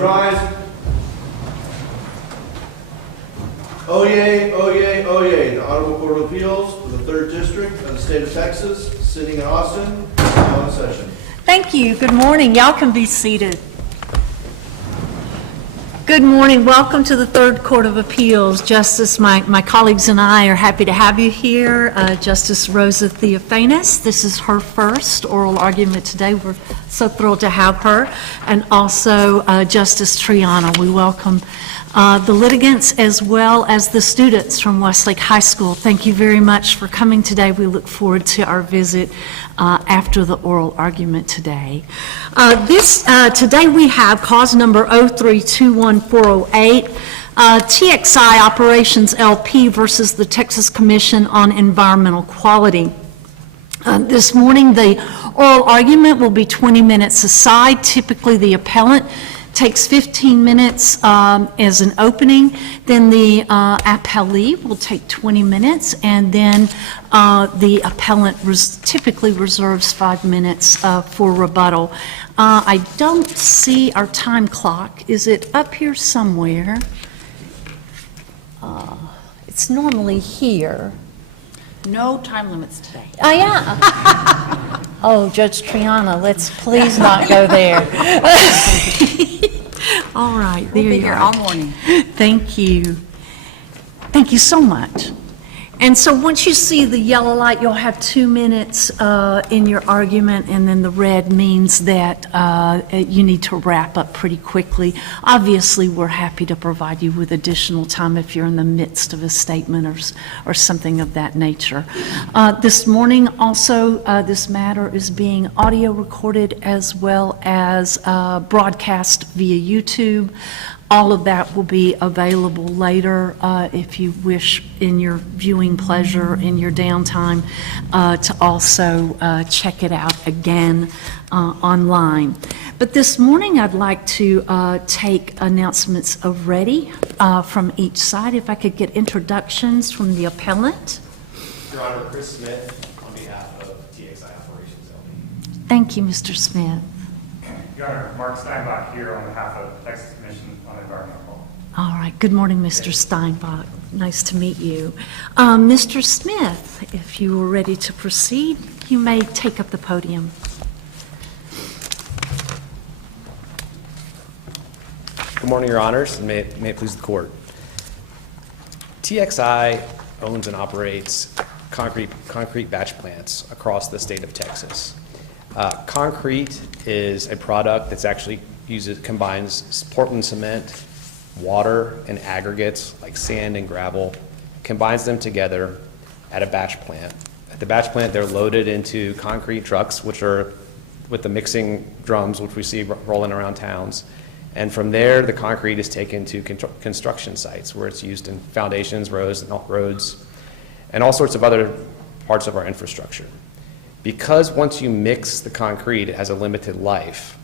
Rise. Oyez, oyez, oyez. The Honorable Court of Appeals for the 3rd District of the State of Texas, sitting in Austin, now in session. Thank you. Good morning. Y'all can be seated. Good morning. Welcome to the 3rd Court of Appeals. Justice, my colleagues and I are happy to have you here. Justice Rosa Theophanis, this is her first oral argument today. We're so thrilled to have her. And also Justice Triana. We welcome the litigants as well as the students from Westlake High School. Thank you very much for coming today. We look forward to our visit after the oral argument today. Today we have cause number 0321408, TXI Operations LP versus the Texas Commission on Environmental Quality. This morning the oral argument will be 20 minutes aside. Typically the appellant takes 15 minutes as an opening, then the appellee will take 20 minutes, and then the appellant typically reserves 5 minutes for rebuttal. I don't see our time clock. Is it up here somewhere? It's normally here. No time limits today. Oh, yeah. Oh, Judge Triana, let's please not go there. All right, there We'll be you here are. all morning. Thank you. Thank you so much. And so once you see the yellow light, you'll have 2 minutes in your argument, and then the red means that you need to wrap up pretty quickly. Obviously, we're happy to provide you with additional time if you're in the midst of a statement or something of that nature. This morning, also, this matter is being audio recorded as well as broadcast via YouTube. All of that will be available later if you wish, in your viewing pleasure, in your downtime, to also check it out again online. But this morning I'd like to take announcements of ready from each side. If I could get introductions from the appellant. Your Honor, Chris Smith on behalf of TXI Operations LP. Thank you, Mr. Smith. Your Honor, Mark Steinbach here on behalf of the Texas Commission on Environmental Quality. All right. Good morning, Mr. Steinbach. Nice to meet you. Mr. Smith, if you are ready to proceed, you may take up the podium. Good morning, Your Honors, and may it please the Court. TXI owns and operates concrete batch plants across the state of Texas. Concrete is a product that's actually combines Portland cement, water, and aggregates like sand and gravel, combines them together at a batch plant. At the batch plant, they're loaded into concrete trucks, which are with the mixing drums, which we see rolling around towns. And from there, the concrete is taken to construction sites where it's used in foundations, roads, and all sorts of other parts of our infrastructure. Because once you mix the concrete, it has a limited life,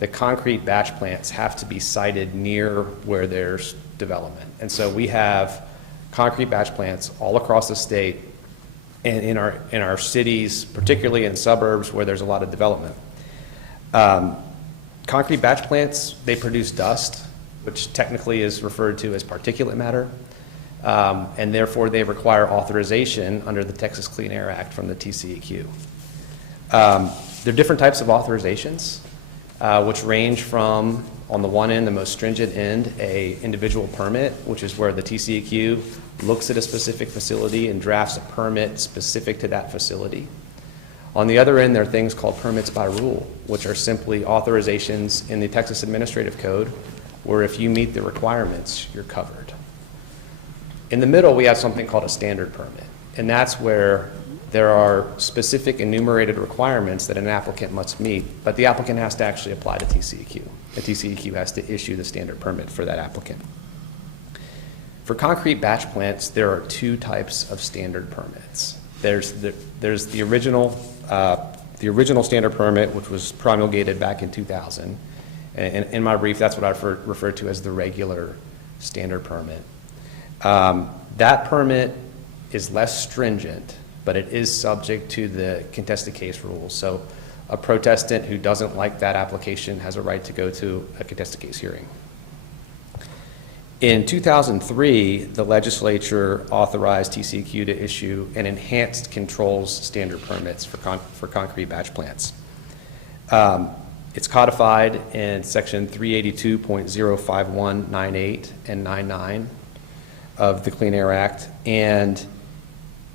the concrete batch plants have to be sited near where there's development. And so we have concrete batch plants all across the state and in our cities, particularly in suburbs where there's a lot of development. Concrete batch plants, they produce dust, which technically is referred to as particulate matter, and therefore they require authorization under the Texas Clean Air Act from the TCEQ. There are different types of authorizations, which range from, on the one end, the most stringent end, a individual permit, which is where the TCEQ looks at a specific facility and drafts a permit specific to that facility. On the other end, there are things called permits by rule, which are simply authorizations in the Texas Administrative Code, where if you meet the requirements, you're covered. In the middle, we have something called a standard permit, and that's where there are specific enumerated requirements that an applicant must meet, but the applicant has to actually apply to TCEQ. The TCEQ has to issue the standard permit for that applicant. For concrete batch plants, there are two types of standard permits. There's the original standard permit, which was promulgated back in 2000. And in my brief, that's what I refer to as the regular standard permit. That permit is less stringent, but it is subject to the contested case rules. So A protestant who doesn't like that application has a right to go to a contested case hearing. In 2003, the legislature authorized TCEQ to issue an enhanced controls standard permits for concrete batch plants. It's codified in section 382.05198 and 99 of the Clean Air Act, and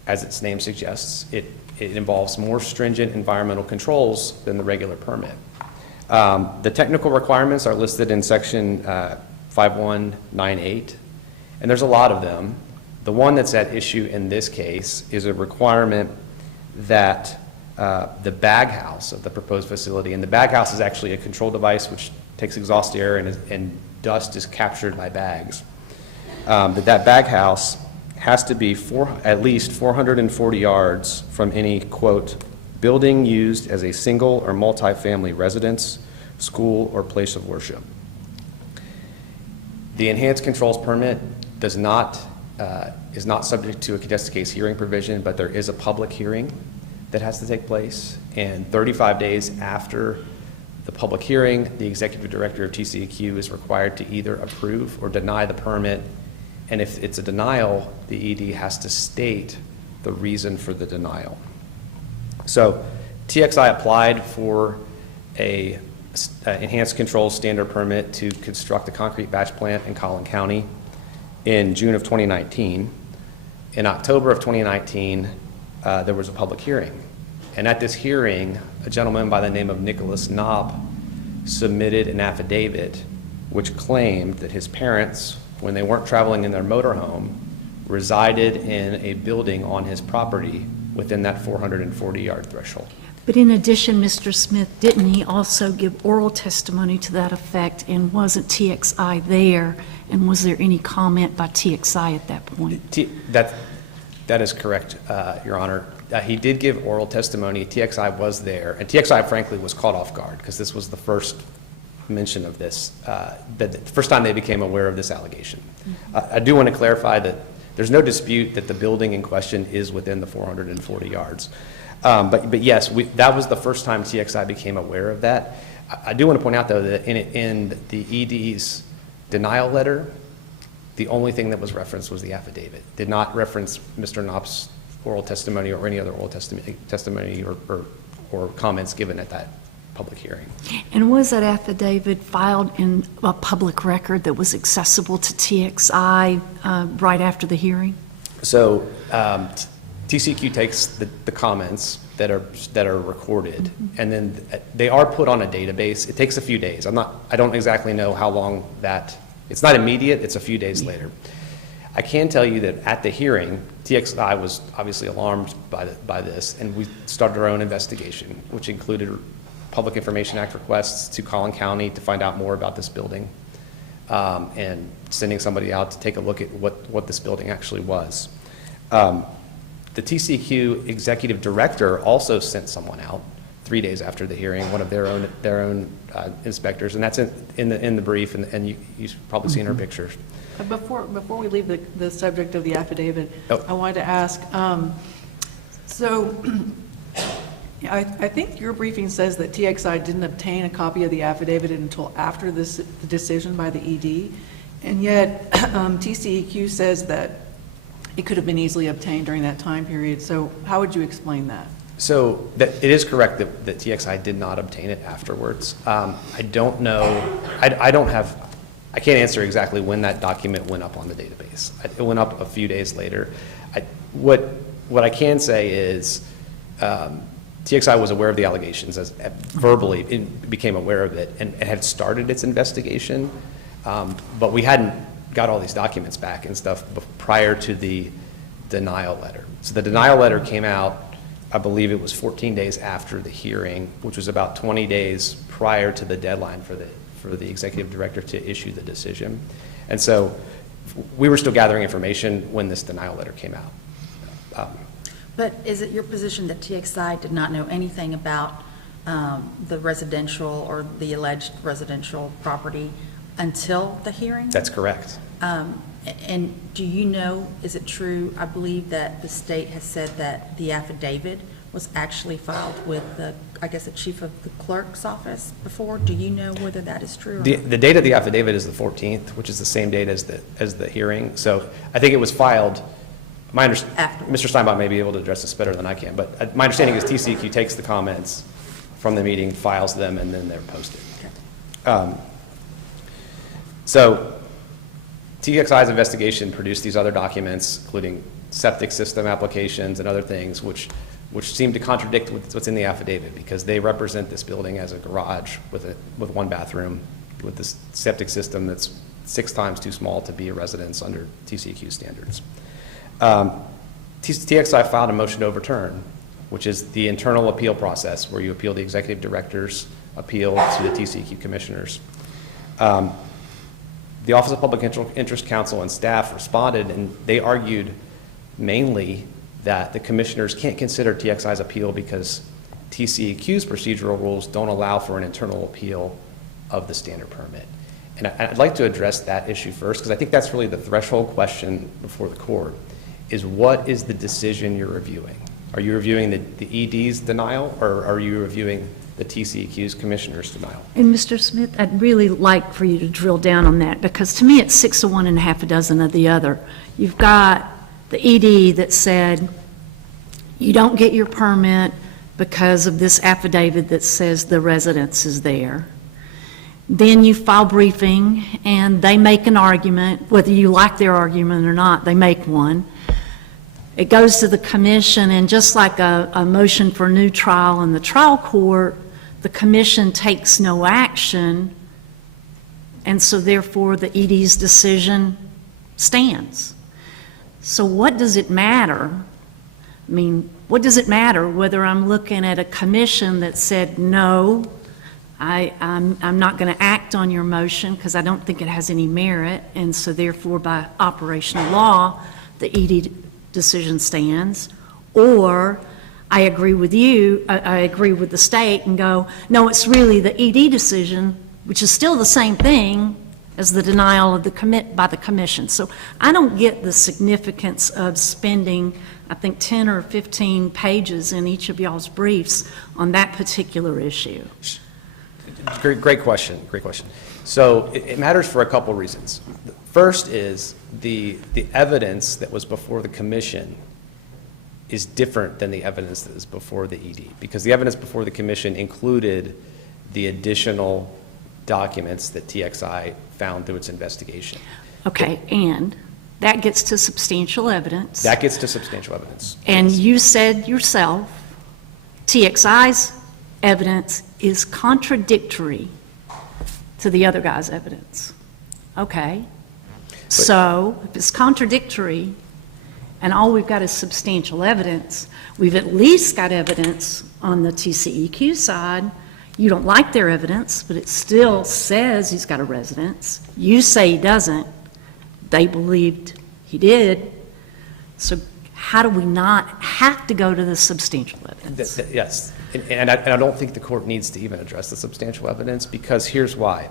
as its name suggests, it involves more stringent environmental controls than the regular permit. The technical requirements are listed in section 5198, and there's a lot of them. The one that's at issue in this case is a requirement that the bag house of the proposed facility, and the bag house is actually a control device which takes exhaust air and dust is captured by bags, that bag house has to be at least 440 yards from any, quote, building used as a single or multifamily residence, school, or place of worship. The enhanced controls permit is not subject to a contested case hearing provision, but there is a public hearing that has to take place, and 35 days after the public hearing, the executive director of TCEQ is required to either approve or deny the permit, and if it's a denial, the ED has to state the reason for the denial. So TXI applied for a enhanced controls standard permit to construct a concrete batch plant in Collin County in June of 2019. In October of 2019, there was a public hearing. And at this hearing, a gentleman by the name of Nicholas Knopp submitted an affidavit which claimed that his parents, when they weren't traveling in their motorhome, resided in a building on his property within that 440-yard threshold. But in addition, Mr. Smith, didn't he also give oral testimony to that effect, and wasn't TXI there? And was there any comment by TXI at that point? That is correct, Your Honor. He did give oral testimony. TXI was there, and TXI, frankly, was caught off guard because this was the first mention of this, the first time they became aware of this allegation. I do want to clarify that there's no dispute that the building in question is within the 440 yards. But yes, that was the first time TXI became aware of that. I do want to point out, though, that in the ED's denial letter, the only thing that was referenced was the affidavit. Did not reference Mr. Knopp's oral testimony or any other oral testimony or comments given at that public hearing. And was that affidavit filed in a public record that was accessible to TXI right after the hearing? So TCEQ takes the comments that are recorded, and then they are put on a database. It takes a few days. I don't exactly know how long that. It's not immediate. It's a few days later. I can tell you that at the hearing, TXI was obviously alarmed by this, and we started our own investigation, which included Public Information Act requests to Collin County to find out more about this building, and sending somebody out to take a look at what this building actually was. The TCEQ executive director also sent someone out 3 days after the hearing, one of their own inspectors, and that's in the brief, and you've probably seen her pictures. Before we leave the subject of the affidavit, Oh. I wanted to ask, so I think your briefing says that TXI didn't obtain a copy of the affidavit until after the decision by the ED, and yet TCEQ says that it could have been easily obtained during that time period. So how would you explain that? So it is correct that TXI did not obtain it afterwards. I don't know. I can't answer exactly when that document went up on the database. It went up a few days later. What I can say is TXI was aware of the allegations verbally. It became aware of it and had started its investigation, but we hadn't got all these documents back and stuff prior to the denial letter. So the denial letter came out, I believe it was 14 days after the hearing, which was about 20 days prior to the deadline for the executive director to issue the decision. And so we were still gathering information when this denial letter came out. But is it your position that TXI did not know anything about the residential or the alleged residential property until the hearing? That's correct. And do you know, is it true, I believe that the state has said that the affidavit was actually filed with the, I guess, the chief of the clerk's office before. Do you know whether that is true or not? The date of the affidavit is the 14th, which is the same date as the hearing. So I think it was filed, After. Mr. Steinbach may be able to address this better than I can, but my understanding is TCEQ takes the comments from the meeting, files them, and then they're posted. So TXI's investigation produced these other documents, including septic system applications and other things, which seem to contradict what's in the affidavit, because they represent this building as a garage with one bathroom, with this septic system that's 6 times too small to be a residence under TCEQ standards. TXI filed a motion to overturn, which is the internal appeal process where you appeal the executive director's appeal to the TCEQ commissioners. The Office of Public Interest Counsel and staff responded, and they argued mainly that the commissioners can't consider TXI's appeal because TCEQ's procedural rules don't allow for an internal appeal of the standard permit. And I'd like to address that issue first, because I think that's really the threshold question before the court, is what is the decision you're reviewing? Are you reviewing the ED's denial, or are you reviewing the TCEQ's commissioner's denial? And Mr. Smith, I'd really like for you to drill down on that, because to me it's 6 of one and half a dozen of the other. You've got the ED that said you don't get your permit because of this affidavit that says the residence is there. Then you file briefing and they make an argument, whether you like their argument or not, they make one. It goes to the commission, and just like a motion for a new trial in the trial court, the commission takes no action, and so therefore the ED's decision stands. So what does it matter? I mean, what does it matter whether I'm looking at a commission that said, no, I'm not going to act on your motion because I don't think it has any merit, and so therefore by operational law, the ED decision stands, or I agree with you, I agree with the state and go, no, it's really the ED decision, which is still the same thing as the denial of by the commission. So I don't get the significance of spending, I think, 10 or 15 pages in each of y'all's briefs on that particular issue. Great question, great question. So it matters for a couple reasons. First is the evidence that was before the commission is different than the evidence that is before the ED, because the evidence before the commission included the additional documents that TXI found through its investigation. Okay, and that gets to substantial evidence. That gets to substantial evidence. And you said yourself, TXI's evidence is contradictory to the other guy's evidence. Okay. So if it's contradictory and all we've got is substantial evidence, we've at least got evidence on the TCEQ side. You don't like their evidence, but it still says he's got a residence. You say he doesn't. They believed he did. So how do we not have to go to the substantial evidence? Yes, and I don't think the court needs to even address the substantial evidence, because here's why.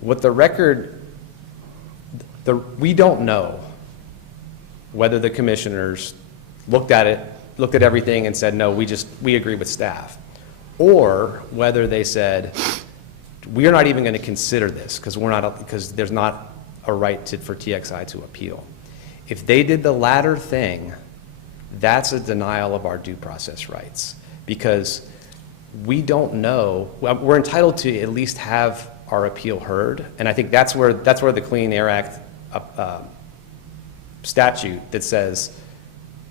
What the record, we don't know whether the commissioners looked at everything and said, no, we agree with staff, or whether they said, we're not even going to consider this because there's not a right for TXI to appeal. If they did the latter thing, that's a denial of our due process rights, because we don't know. We're entitled to at least have our appeal heard, and I think that's where the Clean Air Act statute that says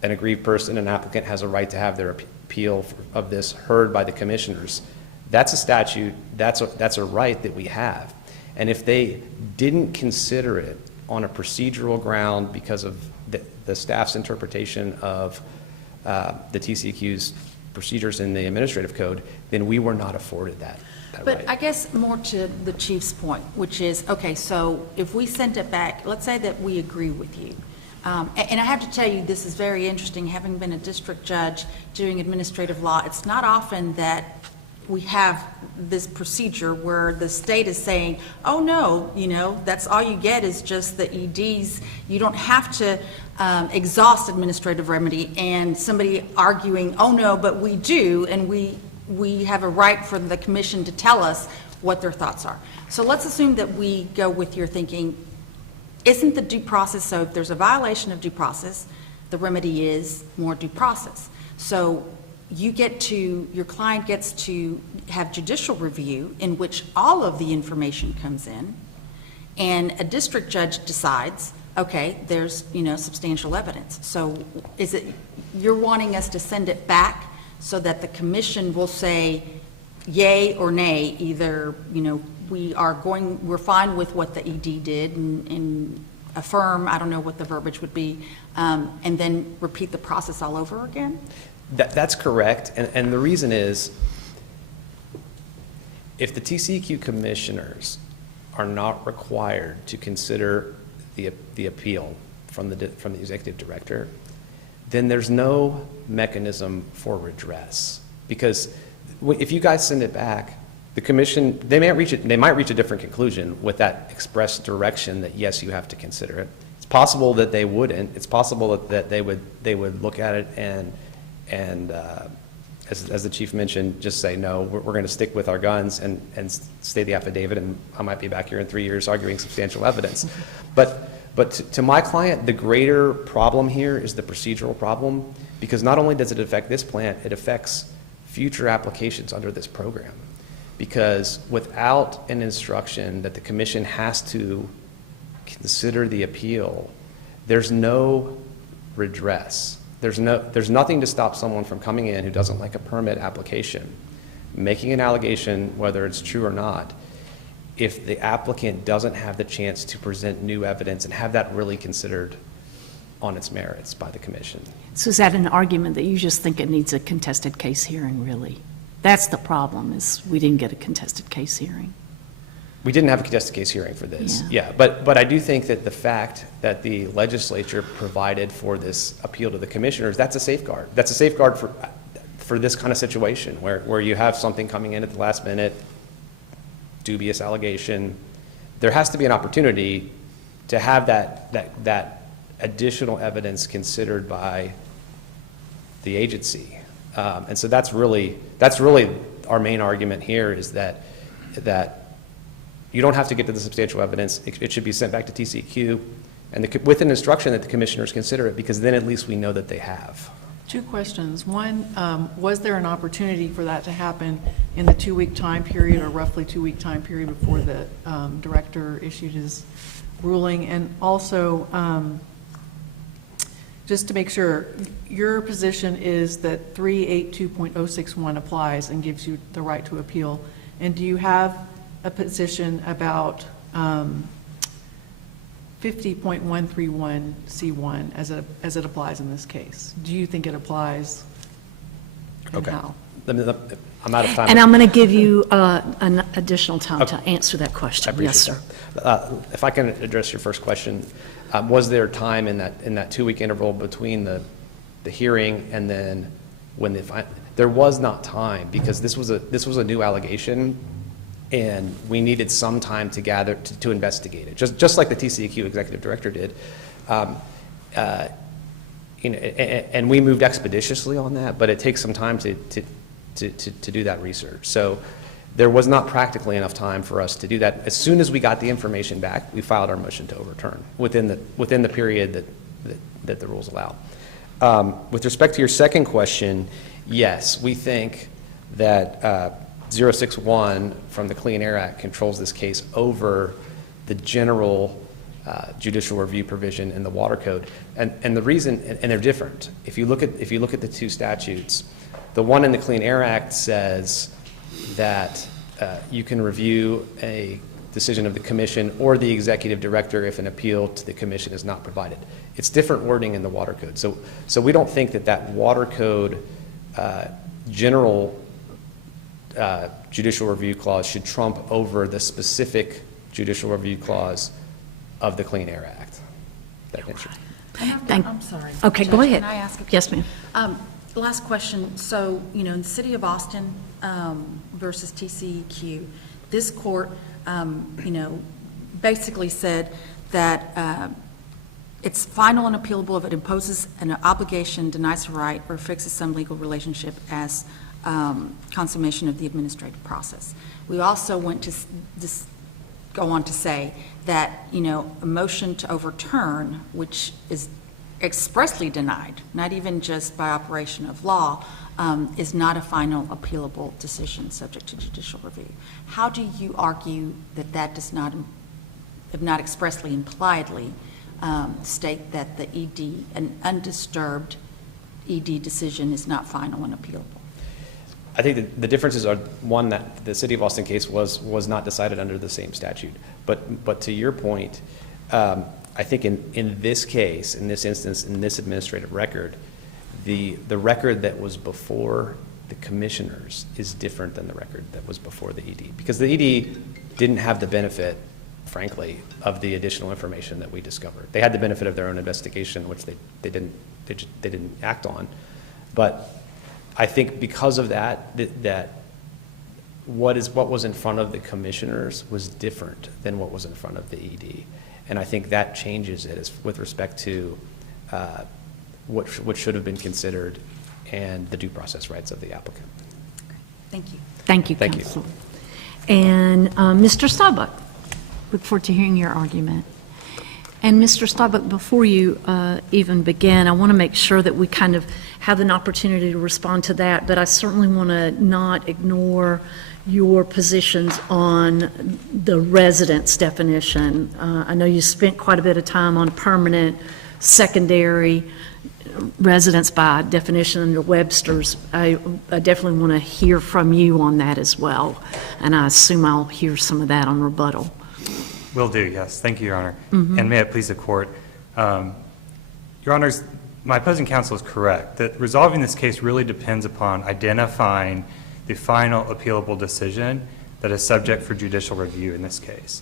an aggrieved person, an applicant, has a right to have their appeal of this heard by the commissioners. That's a statute, that's a right that we have. And if they didn't consider it on a procedural ground because of the staff's interpretation of the TCEQ's procedures in the administrative code, then we were not afforded that But right. I guess more to the chief's point, which is, okay, so if we sent it back, let's say that we agree with you. And I have to tell you, this is very interesting, having been a district judge doing administrative law. It's not often that we have this procedure where the state is saying, oh, no, that's all you get is just the EDs. You don't have to exhaust administrative remedy, and somebody arguing, oh, no, but we do, and we have a right for the commission to tell us what their thoughts are. So let's assume that we go with your thinking, isn't the due process, so if there's a violation of due process, the remedy is more due process. So your client gets to have judicial review in which all of the information comes in, and a district judge decides, okay, there's, substantial evidence. So you're wanting us to send it back so that the commission will say yay or nay, either, we're fine with what the ED did and affirm, I don't know what the verbiage would be, and then repeat the process all over again? That's correct, and the reason is, if the TCEQ commissioners are not required to consider the appeal from the executive director, then there's no mechanism for redress. Because if you guys send it back, the commission, they might reach a different conclusion with that express direction that, yes, you have to consider it. It's possible that they wouldn't. It's possible that they would look at it and as the chief mentioned, just say, no, we're going to stick with our guns and stay the affidavit, and I might be back here in 3 years arguing substantial evidence. But to my client, the greater problem here is the procedural problem, because not only does it affect this plant, it affects future applications under this program. Because without an instruction that the commission has to consider the appeal, there's no redress. There's nothing to stop someone from coming in who doesn't like a permit application, making an allegation, whether it's true or not, if the applicant doesn't have the chance to present new evidence and have that really considered on its merits by the commission. So is that an argument that you just think it needs a contested case hearing, really? That's the problem, is we didn't get a contested case hearing. We didn't have a contested case hearing for this, yeah. But I do think that the fact that the legislature provided for this appeal to the commissioners, that's a safeguard. That's a safeguard for this kind of situation where you have something coming in at the last minute, dubious allegation. There has to be an opportunity to have that additional evidence considered by the agency. And so that's really our main argument here, is that you don't have to get to the substantial evidence. It should be sent back to TCEQ, and with an instruction that the commissioners consider it, because then at least we know that they have. Two questions. One, was there an opportunity for that to happen in the 2-week time period, or roughly 2-week time period before the director issued his ruling? And also, just to make sure, your position is that 382.061 applies and gives you the right to appeal. And do you have a position about 50.131C1 as it applies in this case? Do you think it applies, and Okay. how? I'm out of time. And I'm going to give you an additional time to answer that question. I appreciate Yes, sir. that. If I can address your first question, was there time in that 2-week interval between the hearing and then when there was not time, because this was a new allegation, and we needed some time to gather to investigate it, just like the TCEQ executive director did. And we moved expeditiously on that, but it takes some time to do that research. So there was not practically enough time for us to do that. As soon as we got the information back, we filed our motion to overturn within the period that the rules allow. With respect to your second question, yes, we think that 061 from the Clean Air Act controls this case over the general judicial review provision in the Water Code, and the reason, and they're different. If you look at the two statutes, the one in the Clean Air Act says that you can review a decision of the commission or the executive director if an appeal to the commission is not provided. It's different wording in the Water Code. So we don't think that Water Code general judicial review clause should trump over the specific judicial review clause of the Clean Air Act. That answers. Thank- I'm sorry. Okay, go Judge, ahead. Can I ask a Yes, ma'am. Last question. So, in the city of Austin versus TCEQ, this court, basically said that it's final and appealable if it imposes an obligation, denies a right, or fixes some legal relationship as consummation of the administrative process. We also went to go on to say that, a motion to overturn, which is expressly denied, not even just by operation of law, is not a final appealable decision subject to judicial review. How do you argue that that does not, if not expressly, impliedly, state that the ED, an undisturbed ED decision is not final and appealable? I think that the differences are, one, that the City of Austin case was not decided under the same statute. But to your point, I think in this case, in this instance, in this administrative record, the record that was before the commissioners is different than the record that was before the ED. Because the ED didn't have the benefit, frankly, of the additional information that we discovered. They had the benefit of their own investigation, which they didn't act on. But I think because of that what was in front of the commissioners was different than what was in front of the ED. And I think that changes it with respect to what should have been considered and the due process rights of the applicant. Thank you. Thank you, Thank you. counsel. And Mr. Starbuck, look forward to hearing your argument. And Mr. Starbuck, before you even begin, I want to make sure that we kind of have an opportunity to respond to that, but I certainly want to not ignore your positions on the residence definition. I know you spent quite a bit of time on permanent, secondary residence by definition under Webster's. I definitely want to hear from you on that as well, and I assume I'll hear some of that on rebuttal. Will do, yes. Thank you, Your Honor. And may it please the court. Your Honors, my opposing counsel is correct that resolving this case really depends upon identifying the final appealable decision that is subject for judicial review in this case.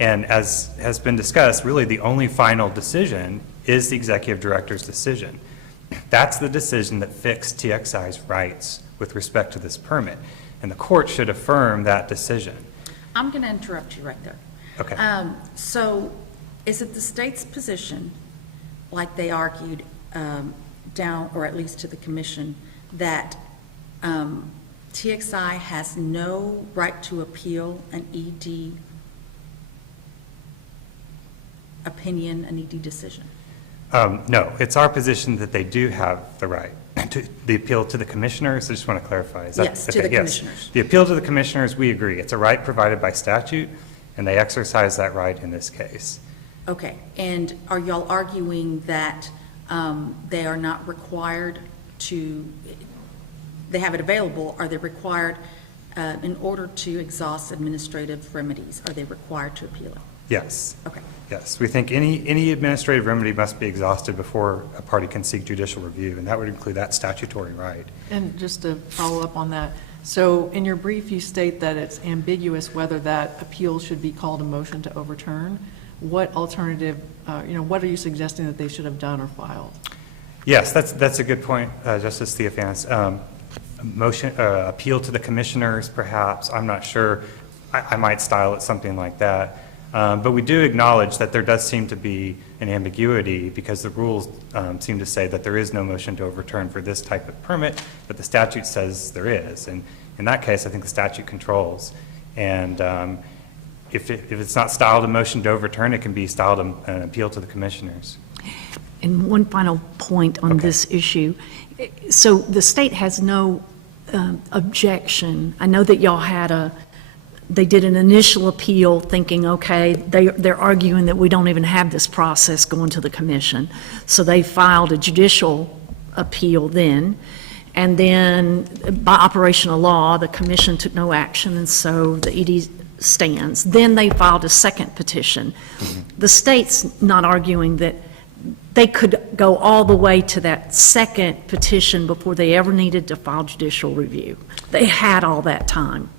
And as has been discussed, really the only final decision is the executive director's decision. That's the decision that fixed TXI's rights with respect to this permit. And the court should affirm that decision. I'm going to interrupt you right there. Okay. So is it the state's position, like they argued down, or at least to the commission, that TXI has no right to appeal an ED opinion, an ED decision? No, it's our position that they do have the right to the appeal to the commissioners. I just want to clarify. Is that, Yes, to the commissioners. The appeal to the commissioners, we agree. It's a right provided by statute, and they exercise that right in this case. Okay, and are y'all arguing that they are not required to, they have it available, are they required, in order to exhaust administrative remedies, are they required to appeal it? Yes. Okay. Yes, we think any administrative remedy must be exhausted before a party can seek judicial review, and that would include that statutory right. And just to follow up on that, so in your brief, you state that it's ambiguous whether that appeal should be called a motion to overturn. What alternative, what are you suggesting that they should have done or filed? Yes, that's a good point, Justice Theophanis. Appeal to the commissioners, perhaps. I'm not sure. I might style it something like that. But we do acknowledge that there does seem to be an ambiguity because the rules seem to say that there is no motion to overturn for this type of permit, but the statute says there is. And in that case, I think the statute controls. And if it's not styled a motion to overturn, it can be styled an appeal to the commissioners. And one final point on this issue. So the state has no objection. I know that y'all had they did an initial appeal thinking, okay, they're arguing that we don't even have this process going to the commission. So they filed a judicial appeal then. And then by operation of law, the commission took no action, and so the ED stands. Then they filed a second petition. The state's not arguing that they could go all the way to that second petition before they ever needed to file judicial review. They had all that time.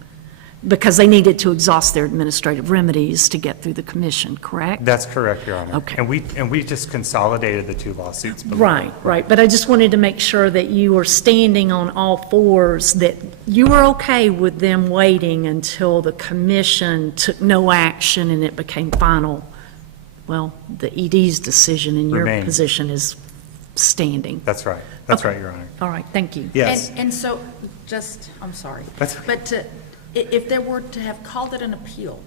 because they needed to exhaust their administrative remedies to get through the commission, correct? That's correct, Your Honor. Okay. And we just consolidated the two lawsuits. below. Right. But I just wanted to make sure that you were standing on all fours, that you were okay with them waiting until the commission took no action and it became final. Well, the ED's decision and your Remains. position is standing. That's right. That's Okay. right, Your Honor. All right, thank you. Yes. And so, just, I'm sorry. That's okay. But if they were to have called it an appeal,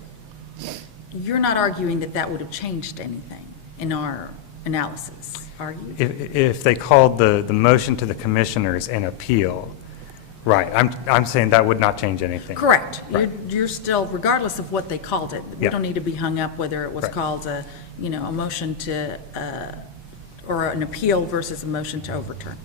you're not arguing that that would have changed anything in our analysis, are you? If they called the motion to the commissioners an appeal, right, I'm saying that would not change anything. Correct. Right. You're still, regardless of what they called it, we Yeah. don't need to be hung up whether it was Right. called a motion to, or an appeal versus a motion to overturn.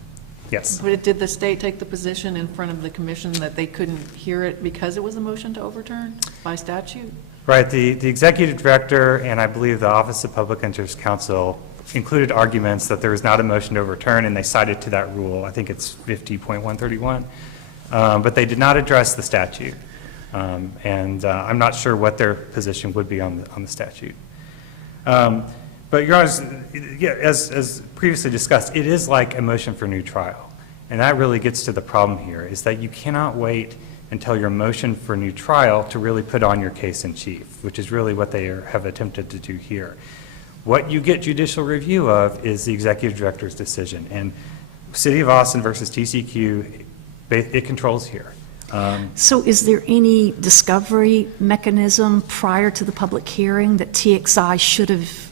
Yes. But did the state take the position in front of the commission that they couldn't hear it because it was a motion to overturn by statute? Right, the executive director and I believe the Office of Public Interest Counsel included arguments that there was not a motion to overturn, and they cited to that rule, I think it's 50.131, but they did not address the statute. And I'm not sure what their position would be on the statute. But Your Honor, yeah, as previously discussed, it is like a motion for new trial. And that really gets to the problem here, is that you cannot wait until your motion for new trial to really put on your case in chief, which is really what they have attempted to do here. What you get judicial review of is the executive director's decision. And City of Austin versus TCEQ, it controls here. So is there any discovery mechanism prior to the public hearing that TXI should have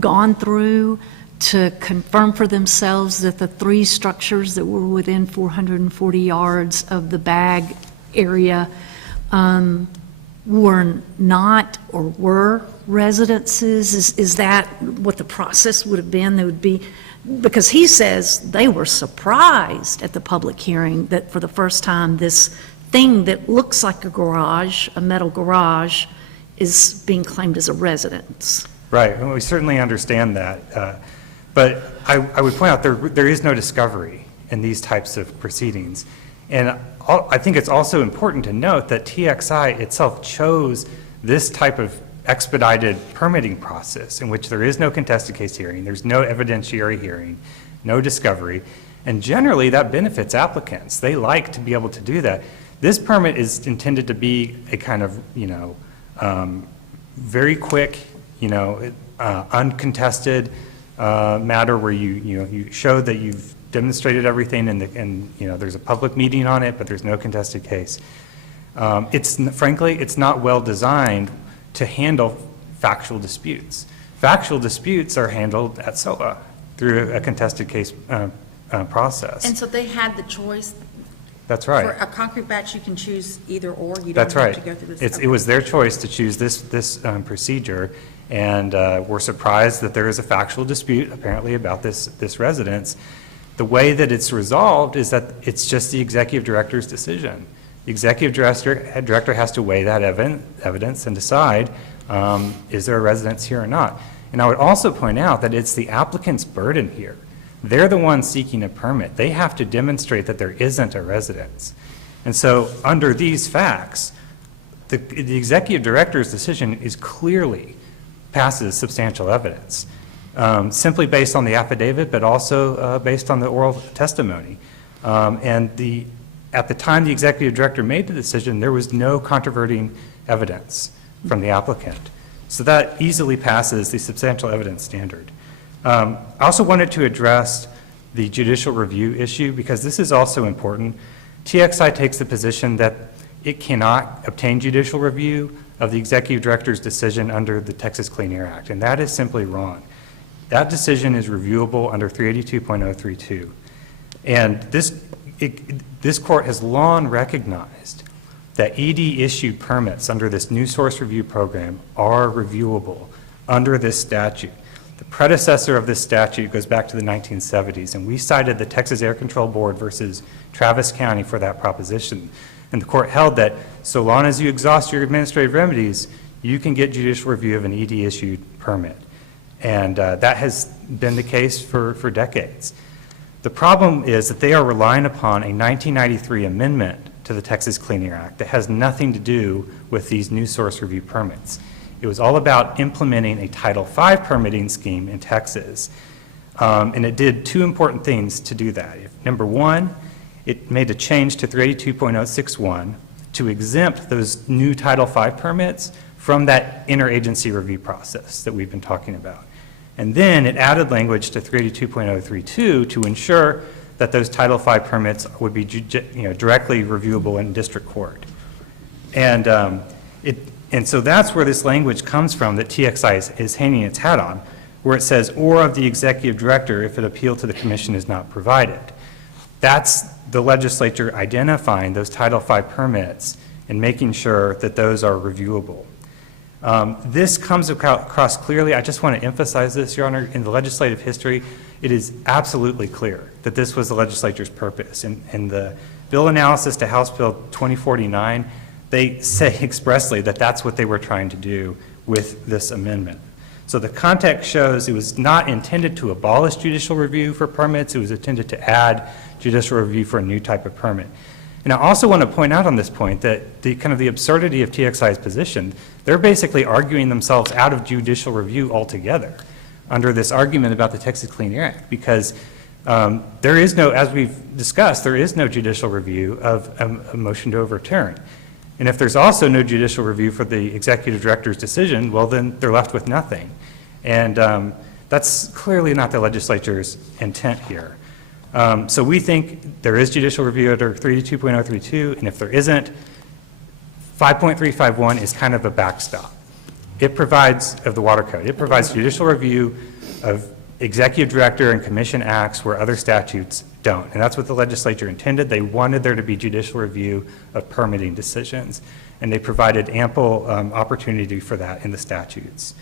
gone through to confirm for themselves that the three structures that were within 440 yards of the bag area were not or were residences? Is that what the process would have been? There would be, because he says they were surprised at the public hearing that for the first time this thing that looks like a garage, a metal garage, is being claimed as a residence. Right, and we certainly understand that. But I would point out there is no discovery in these types of proceedings. And I think it's also important to note that TXI itself chose this type of expedited permitting process in which there is no contested case hearing, there's no evidentiary hearing, no discovery, and generally that benefits applicants. They like to be able to do that. This permit is intended to be a kind of, very quick, uncontested matter where you show that you've demonstrated everything and there's a public meeting on it, but there's no contested case. Frankly, it's not well designed to handle factual disputes. Factual disputes are handled at SOA through a contested case process. And so they had the choice. That's For right. a concrete batch, you can choose either or. You don't That's have right. to go through this. It was their choice to choose this procedure, and we're surprised that there is a factual dispute apparently about this residence. The way that it's resolved is that it's just the executive director's decision. The executive director has to weigh that evidence and decide, is there a residence here or not? And I would also point out that it's the applicant's burden here. They're the ones seeking a permit. They have to demonstrate that there isn't a residence. And so under these facts, the executive director's decision is clearly passes substantial evidence, simply based on the affidavit, but also based on the oral testimony. And at the time the executive director made the decision, there was no controverting evidence from the applicant. So that easily passes the substantial evidence standard. I also wanted to address the judicial review issue because this is also important. TXI takes the position that it cannot obtain judicial review of the executive director's decision under the Texas Clean Air Act, and that is simply wrong. That decision is reviewable under 382.032. And this court has long recognized that ED-issued permits under this new source review program are reviewable under this statute. The predecessor of this statute goes back to the 1970s, and we cited the Texas Air Control Board versus Travis County for that proposition. And the court held that so long as you exhaust your administrative remedies, you can get judicial review of an ED-issued permit. And that has been the case for decades. The problem is that they are relying upon a 1993 amendment to the Texas Clean Air Act that has nothing to do with these new source review permits. It was all about implementing a Title V permitting scheme in Texas. And it did two important things to do that. Number one, it made a change to 382.061 to exempt those new Title V permits from that interagency review process that we've been talking about. And then it added language to 382.032 to ensure that those Title V permits would be directly reviewable in district court. And so that's where this language comes from that TXI is hanging its hat on, where it says, or of the executive director if an appeal to the commission is not provided. That's the legislature identifying those Title V permits and making sure that those are reviewable. This comes across clearly. I just want to emphasize this, Your Honor. In the legislative history, it is absolutely clear that this was the legislature's purpose. In the bill analysis to House Bill 2049, they say expressly that that's what they were trying to do with this amendment. So the context shows it was not intended to abolish judicial review for permits. It was intended to add judicial review for a new type of permit. And I also want to point out on this point that the kind of the absurdity of TXI's position, they're basically arguing themselves out of judicial review altogether under this argument about the Texas Clean Air Act, because there is no, as we've discussed, there is no judicial review of a motion to overturn. And if there's also no judicial review for the executive director's decision, well, then they're left with nothing. And that's clearly not the legislature's intent here. So we think there is judicial review under 382.032, and if there isn't, 5.351 is kind of a backstop. It provides, of the Water Code, it provides judicial review of executive director and commission acts where other statutes don't. And that's what the legislature intended. They wanted there to be judicial review of permitting decisions, and they provided ample opportunity for that in the statutes.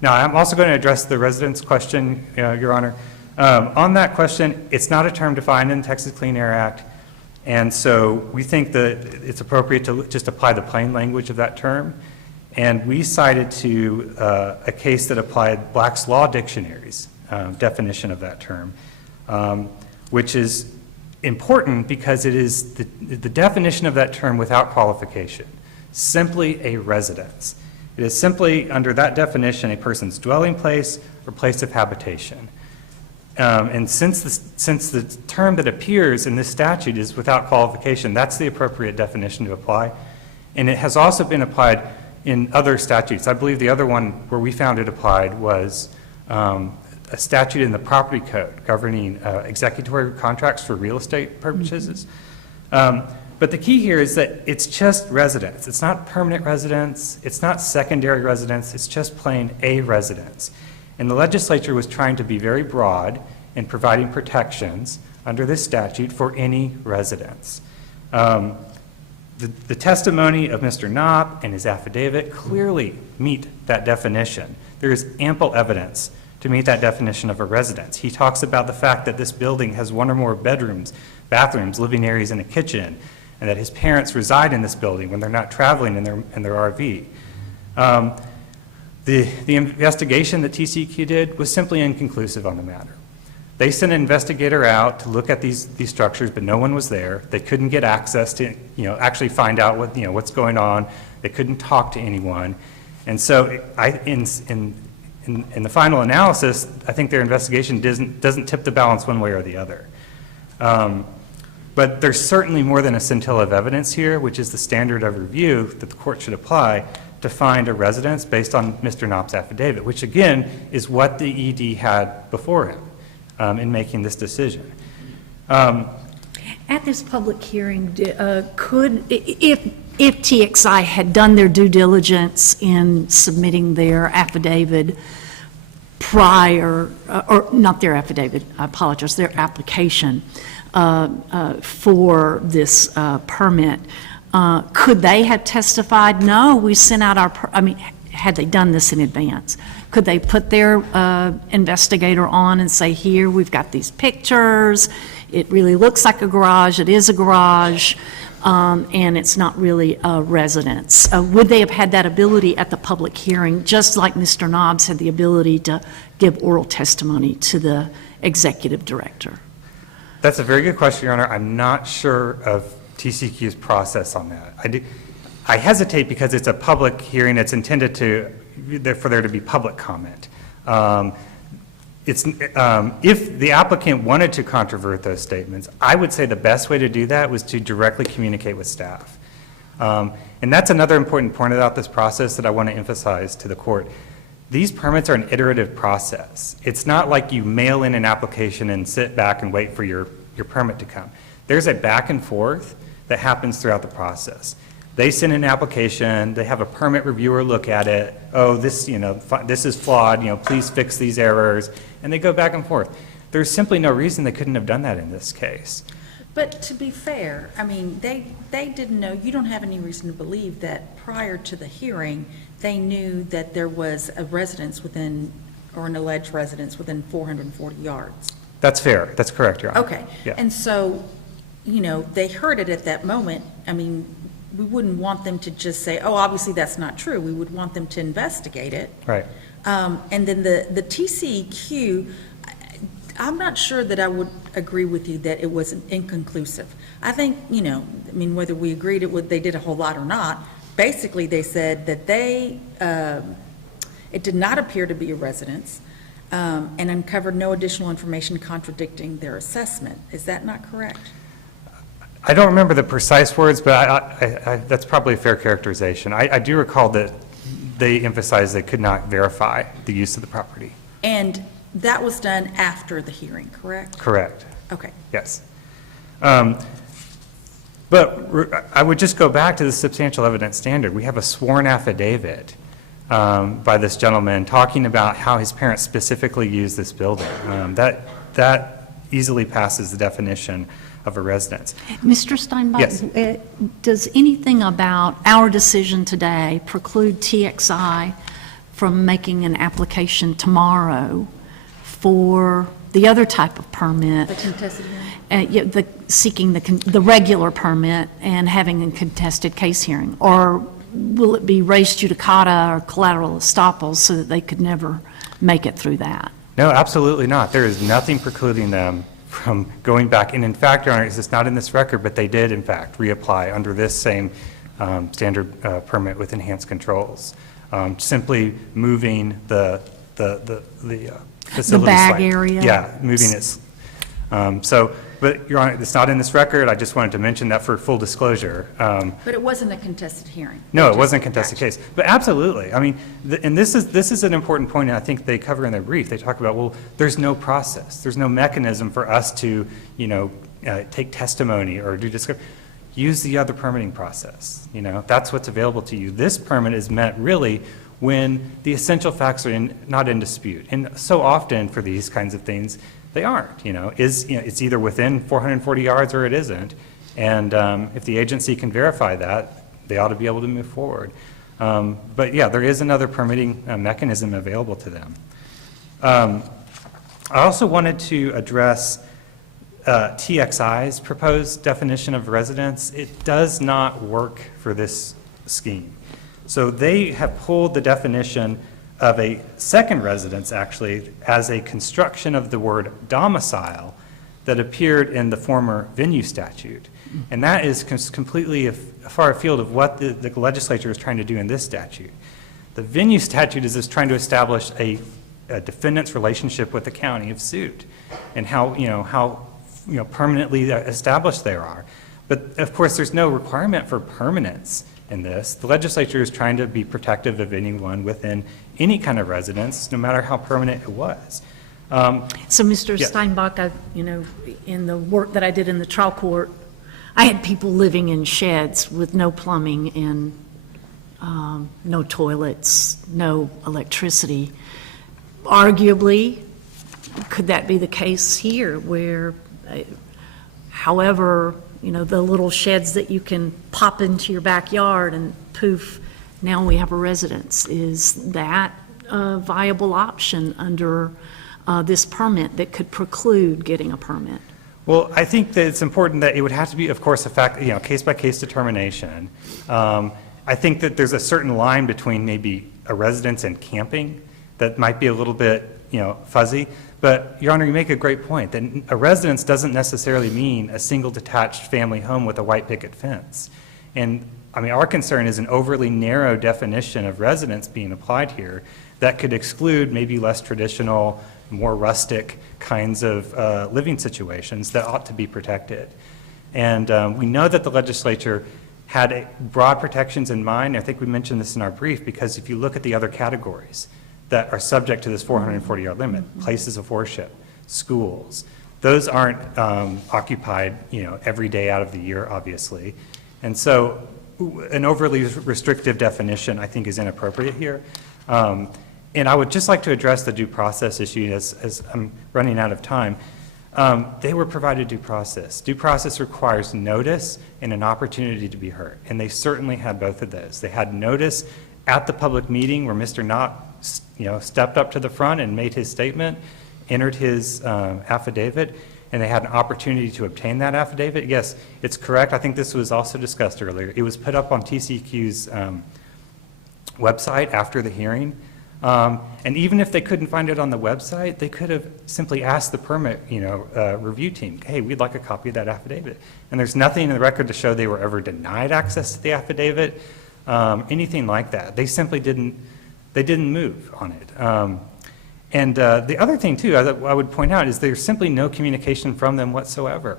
Now, I'm also going to address the residence question, Your Honor. On that question, it's not a term defined in the Texas Clean Air Act, and so we think that it's appropriate to just apply the plain language of that term. And we cited to a case that applied Black's Law Dictionary's definition of that term, which is important because it is the definition of that term without qualification, simply a residence. It is simply, under that definition, a person's dwelling place or place of habitation. And since the term that appears in this statute is without qualification, that's the appropriate definition to apply. And it has also been applied in other statutes. I believe the other one where we found it applied was a statute in the property code governing executory contracts for real estate purposes. But the key here is that it's just residence. It's not permanent residence. It's not secondary residence. It's just plain a residence. And the legislature was trying to be very broad in providing protections under this statute for any residence. The testimony of Mr. Knopp and his affidavit clearly meet that definition. There is ample evidence to meet that definition of a residence. He talks about the fact that this building has one or more bedrooms, bathrooms, living areas, and a kitchen, and that his parents reside in this building when they're not traveling in their RV. The investigation that TCEQ did was simply inconclusive on the matter. They sent an investigator out to look at these structures, but no one was there. They couldn't get access to, actually find out what's going on. They couldn't talk to anyone. And so in the final analysis, I think their investigation doesn't tip the balance one way or the other. But there's certainly more than a scintilla of evidence here, which is the standard of review that the court should apply to find a residence based on Mr. Knopp's affidavit, which again is what the ED had before him in making this decision. At this public hearing, if TXI had done their due diligence in submitting their affidavit prior, or not their affidavit, I apologize, their application for this permit, could they have testified, no, we sent out had they done this in advance? Could they put their investigator on and say, here, we've got these pictures, it really looks like a garage, it is a garage, and it's not really a residence? Would they have had that ability at the public hearing, just like Mr. Nobbs had the ability to give oral testimony to the executive director? That's a very good question, Your Honor. I'm not sure of TCEQ's process on that. I hesitate because it's a public hearing. It's intended for there to be public comment. If the applicant wanted to controvert those statements, I would say the best way to do that was to directly communicate with staff. And that's another important point about this process that I want to emphasize to the court. These permits are an iterative process. It's not like you mail in an application and sit back and wait for your permit to come. There's a back and forth that happens throughout the process. They send an application, they have a permit reviewer look at it, oh, this is flawed, please fix these errors, and they go back and forth. There's simply no reason they couldn't have done that in this case. But to be fair, I mean, they didn't know, you don't have any reason to believe that prior to the hearing, they knew that there was a residence within, or an alleged residence within 440 yards. That's fair. That's correct, Your Honor. Okay. Yeah. And so, they heard it at that moment. I mean, we wouldn't want them to just say, oh, obviously that's not true. We would want them to investigate it. Right. And then the TCEQ, I'm not sure that I would agree with you that it was inconclusive. I think, whether we agreed they did a whole lot or not, basically they said that it did not appear to be a residence and uncovered no additional information contradicting their assessment. Is that not correct? I don't remember the precise words, but that's probably a fair characterization. I do recall that they emphasized they could not verify the use of the property. And that was done after the hearing, correct? Correct. Okay. Yes. But I would just go back to the substantial evidence standard. We have a sworn affidavit by this gentleman talking about how his parents specifically used this building. That easily passes the definition of a residence. Mr. Steinbach? Yes. Does anything about our decision today preclude TXI from making an application tomorrow for the other type of permit? The contested hearing? Seeking the regular permit and having a contested case hearing? Or will it be res judicata or collateral estoppel so that they could never make it through that? No, absolutely not. There is nothing precluding them from going back. And in fact, Your Honor, it's not in this record, but they did, in fact, reapply under this same standard permit with enhanced controls. Simply moving the facility. The bag slightly. area? Yeah, moving it. But Your Honor, it's not in this record. I just wanted to mention that for full disclosure. But it wasn't a contested hearing? No, it wasn't a contested case. But absolutely. I mean, and this is an important point, and I think they cover in their brief. They talk about, well, there's no process. There's no mechanism for us to, take testimony or do discovery. Use the other permitting process. That's what's available to you. This permit is meant really when the essential facts are not in dispute. And so often for these kinds of things, they aren't. It's either within 440 yards or it isn't. And if the agency can verify that, they ought to be able to move forward. But yeah, there is another permitting mechanism available to them. I also wanted to address TXI's proposed definition of residence. It does not work for this scheme. So they have pulled the definition of a second residence, actually, as a construction of the word domicile that appeared in the former venue statute. And that is completely far afield of what the legislature is trying to do in this statute. The venue statute is just trying to establish a defendant's relationship with the county of suit and how permanently established they are. But of course, there's no requirement for permanence in this. The legislature is trying to be protective of anyone within any kind of residence, no matter how permanent it was. So, Mr. Yeah. Steinbach, in the work that I did in the trial court, I had people living in sheds with no plumbing and no toilets, no electricity. Arguably, could that be the case here where, however, the little sheds that you can pop into your backyard and poof, now we have a residence? Is that a viable option under this permit that could preclude getting a permit? Well, I think that it's important that it would have to be, of course, a case-by-case determination. I think that there's a certain line between maybe a residence and camping that might be a little bit, fuzzy. But, Your Honor, you make a great point, that a residence doesn't necessarily mean a single detached family home with a white picket fence. And, I mean, our concern is an overly narrow definition of residence being applied here that could exclude maybe less traditional, more rustic kinds of living situations that ought to be protected. And we know that the legislature had broad protections in mind. I think we mentioned this in our brief, because if you look at the other categories that are subject to this 440-yard limit, places of worship, schools, those aren't occupied, every day out of the year, obviously. And so an overly restrictive definition, I think, is inappropriate here. And I would just like to address the due process issue as I'm running out of time. They were provided due process. Due process requires notice and an opportunity to be heard, and they certainly had both of those. They had notice at the public meeting where Mr. Knott, stepped up to the front and made his statement, entered his affidavit, and they had an opportunity to obtain that affidavit. Yes, it's correct. I think this was also discussed earlier. It was put up on TCEQ's website after the hearing. And even if they couldn't find it on the website, they could have simply asked the permit, review team, hey, we'd like a copy of that affidavit. And there's nothing in the record to show they were ever denied access to the affidavit, anything like that. They simply didn't move on it. And the other thing, too, I would point out is there's simply no communication from them whatsoever.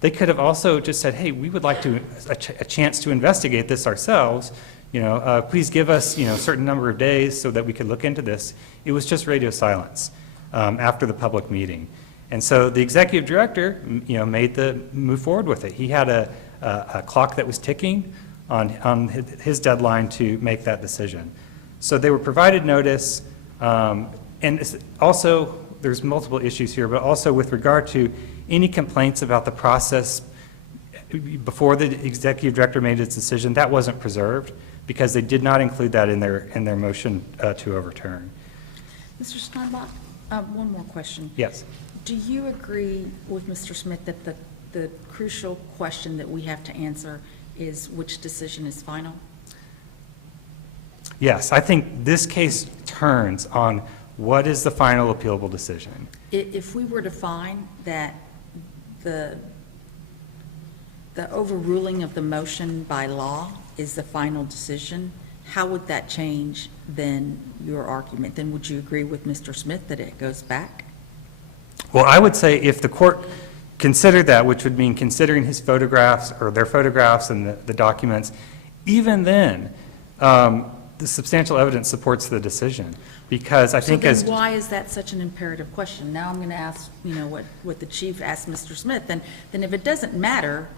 They could have also just said, hey, we would like a chance to investigate this ourselves. Please give us, a certain number of days so that we could look into this. It was just radio silence after the public meeting. And so the executive director, made the move forward with it. He had a clock that was ticking on his deadline to make that decision. So they were provided notice, and also there's multiple issues here, but also with regard to any complaints about the process before the executive director made his decision, that wasn't preserved because they did not include that in their motion to overturn. Mr. Steinbach, one more question. Yes. Do you agree with Mr. Smith that the crucial question that we have to answer is which decision is final? Yes, I think this case turns on what is the final appealable decision. If we were to find that the overruling of the motion by law is the final decision, how would that change then your argument? Then would you agree with Mr. Smith that it goes back? Well, I would say if the court considered that, which would mean considering his photographs or their photographs and the documents, even then, the substantial evidence supports the decision. Because I think So then why is that such an imperative question? Now I'm going to ask, what the chief asked Mr. Smith. Then if it doesn't matter,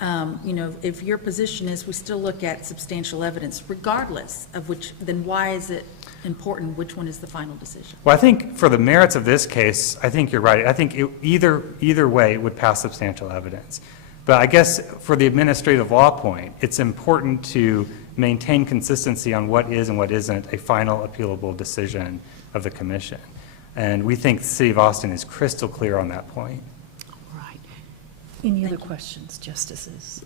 if your position is we still look at substantial evidence regardless of which, then why is it important which one is the final decision? Well, I think for the merits of this case, I think you're right. I think either way it would pass substantial evidence. But I guess for the administrative law point, it's important to maintain consistency on what is and what isn't a final appealable decision of the commission. And we think the City of Austin is crystal clear on that point. Right. Any other questions, Justices?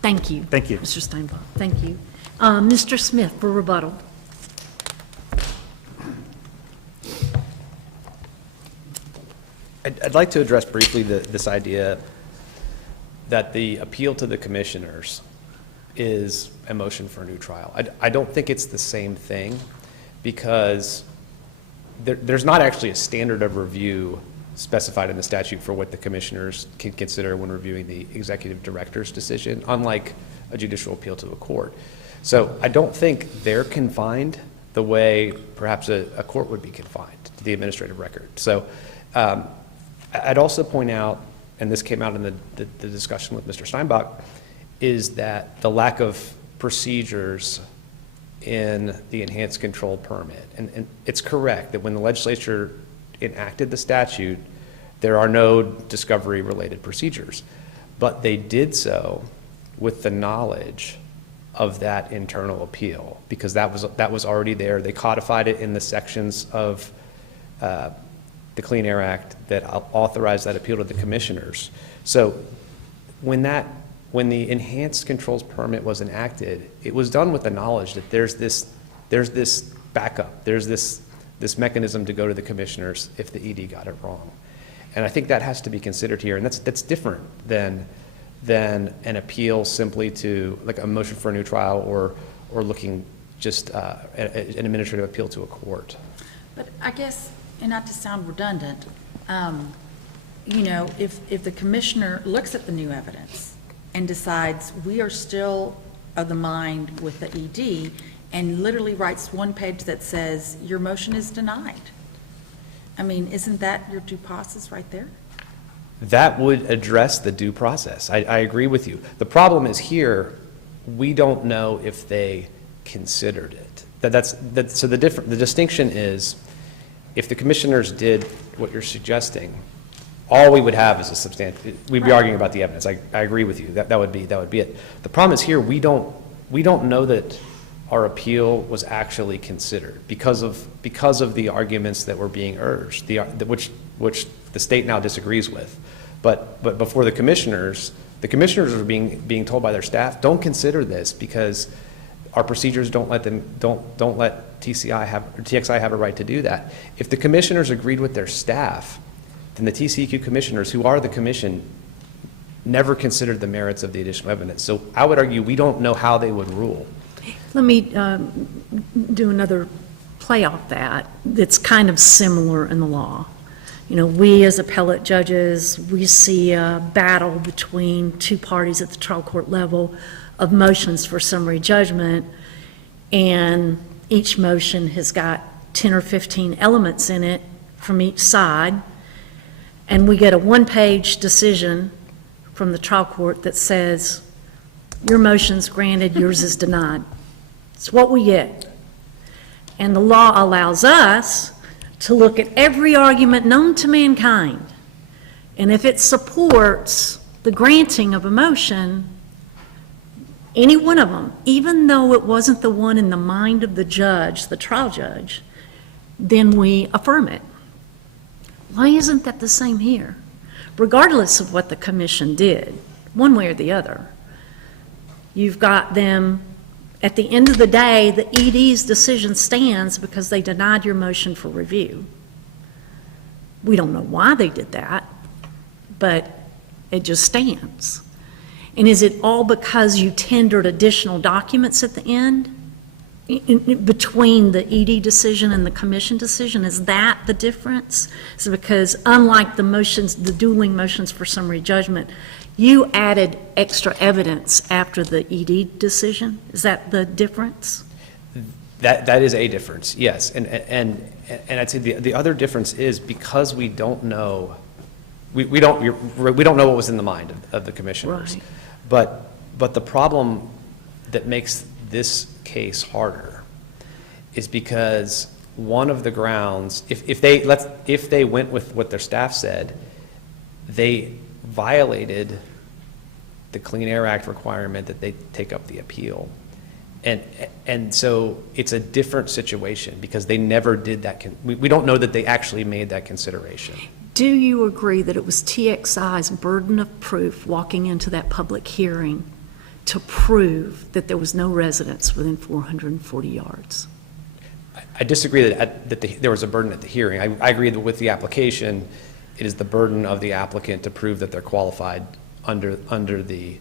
Thank you. Thank you. Mr. Steinbach, thank you. Mr. Smith for rebuttal. I'd like to address briefly this idea that the appeal to the commissioners is a motion for a new trial. I don't think it's the same thing because there's not actually a standard of review specified in the statute for what the commissioners can consider when reviewing the executive director's decision, unlike a judicial appeal to a court. So I don't think they're confined the way perhaps a court would be confined to the administrative record. So I'd also point out, and this came out in the discussion with Mr. Steinbach, is that the lack of procedures in the enhanced control permit. And it's correct that when the legislature enacted the statute, there are no discovery-related procedures. But they did so with the knowledge of that internal appeal, because that was already there. They codified it in the sections of the Clean Air Act that authorize that appeal to the commissioners. So when the enhanced controls permit was enacted, it was done with the knowledge that there's this backup, there's this this mechanism to go to the commissioners if the ED got it wrong. And I think that has to be considered here, and that's different than an appeal simply to, like a motion for a new trial or looking just an administrative appeal to a court. But I guess, and not to sound redundant, you know, if the commissioner looks at the new evidence and decides we are still of the mind with the ED and literally writes one page that says your motion is denied, I mean, isn't that your due process right there? That would address the due process. I agree with you. The problem is here, we don't know if they considered it. So the distinction is, if the commissioners did what you're suggesting, all we would have is a substantial, we'd be arguing about the evidence. I agree with you. That would be it. The problem is here, we don't know that our appeal was actually considered because of the arguments that were being urged, which the state now disagrees with. But before the commissioners are being told by their staff, don't consider this because our procedures don't let TXI have a right to do that. If the commissioners agreed with their staff, then the TCEQ commissioners, who are the commission, never considered the merits of the additional evidence. So I would argue we don't know how they would rule. Let me do another play off that that's kind of similar in the law. You know, we as appellate judges, we see a battle between two parties at the trial court level of motions for summary judgment, and each motion has got 10 or 15 elements in it from each side, and we get a one-page decision from the trial court that says, your motion's granted, yours is denied. It's what we get. And the law allows us to look at every argument known to mankind, and if it supports the granting of a motion, any one of them, even though it wasn't the one in the mind of the judge, the trial judge, then we affirm it. Why isn't that the same here? Regardless of what the commission did, one way or the other, you've got them, at the end of the day, the ED's decision stands because they denied your motion for review. We don't know why they did that, but it just stands. And is it all because you tendered additional documents at the end? Between the ED decision and the commission decision, is that the difference? Is it because, unlike the motions, the dueling motions for summary judgment, you added extra evidence after the ED decision? Is that the difference? That is a difference, yes. And I'd say the other difference is because we don't know, we don't know what was in the mind of the commissioners. Right. But the problem that makes this case harder is because one of the grounds, if they went with what their staff said, they violated the Clean Air Act requirement that they take up the appeal. And so it's a different situation because they never did that. We don't know that they actually made that consideration. Do you agree that it was TXI's burden of proof walking into that public hearing to prove that there was no residence within 440 yards? I disagree that there was a burden at the hearing. I agree that with the application, it is the burden of the applicant to prove that they're qualified under the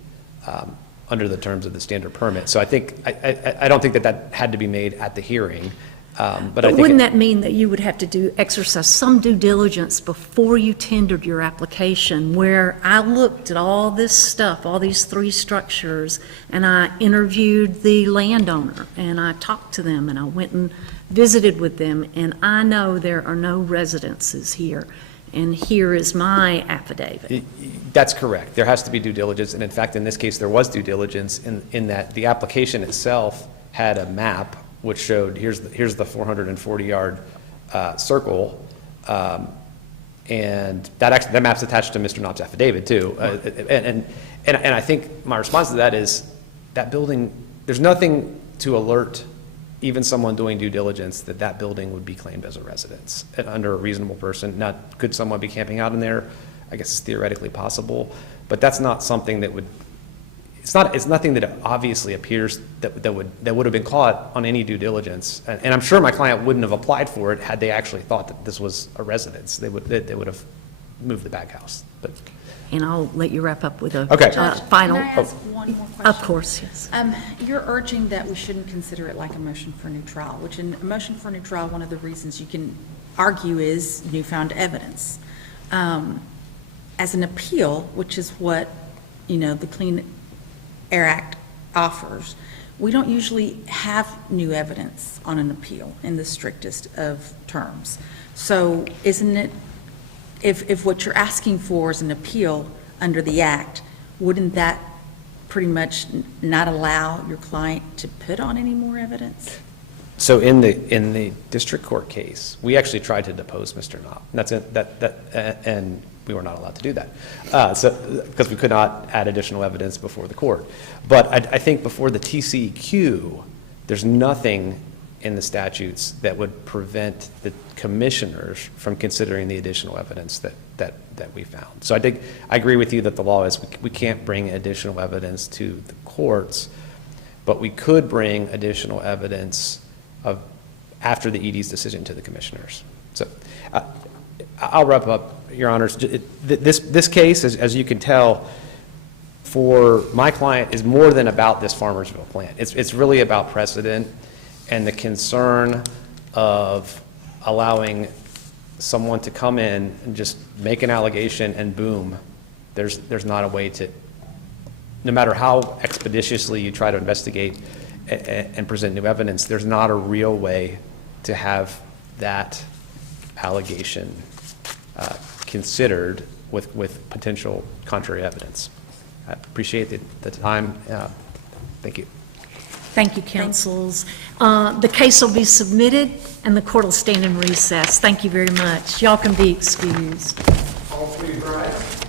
terms of the standard permit. So I don't think that had to be made at the hearing. But I think wouldn't that mean that you would have to exercise some due diligence before you tendered your application, where I looked at all this stuff, all these three structures, and I interviewed the landowner, and I talked to them, and I went and visited with them, and I know there are no residences here, and here is my affidavit. That's correct. There has to be due diligence, and in fact, in this case, there was due diligence in that the application itself had a map which showed here's the 440-yard circle, and that map's attached to Mr. Knott's affidavit too. And I think my response to that is that building, there's nothing to alert even someone doing due diligence that building would be claimed as a residence under a reasonable person. Now, could someone be camping out in there? I guess it's theoretically possible, but that's not something that it's nothing that obviously appears that would have been caught on any due diligence. And I'm sure my client wouldn't have applied for it had they actually thought that this was a residence. They would have moved the baghouse, but. And I'll let you wrap up with a Okay. final. Can I ask one more question? Of course, yes. You're urging that we shouldn't consider it like a motion for a new trial, which in a motion for a new trial, one of the reasons you can argue is newfound evidence. As an appeal, which is what, the Clean Air Act offers, we don't usually have new evidence on an appeal in the strictest of terms. So isn't it, if what you're asking for is an appeal under the Act, wouldn't that pretty much not allow your client to put on any more evidence? So in the district court case, we actually tried to depose Mr. Knopp. And we were not allowed to do that. Because we could not add additional evidence before the court. But I think before the TCEQ, there's nothing in the statutes that would prevent the commissioners from considering the additional evidence that we found. So I agree with you that the law is we can't bring additional evidence to the courts, but we could bring additional evidence after the ED's decision to the commissioners. So I'll wrap up, Your Honors. This case, as you can tell, for my client is more than about this Farmersville plant. It's really about precedent and the concern of allowing someone to come in and just make an allegation and boom, there's not a way to, no matter how expeditiously you try to investigate and present new evidence, there's not a real way to have that allegation considered with potential contrary evidence. I appreciate the time. Thank you. Thank you, counsels. The case will be submitted, and the court will stand in recess. Thank you very much. Y'all can be excused. All please rise.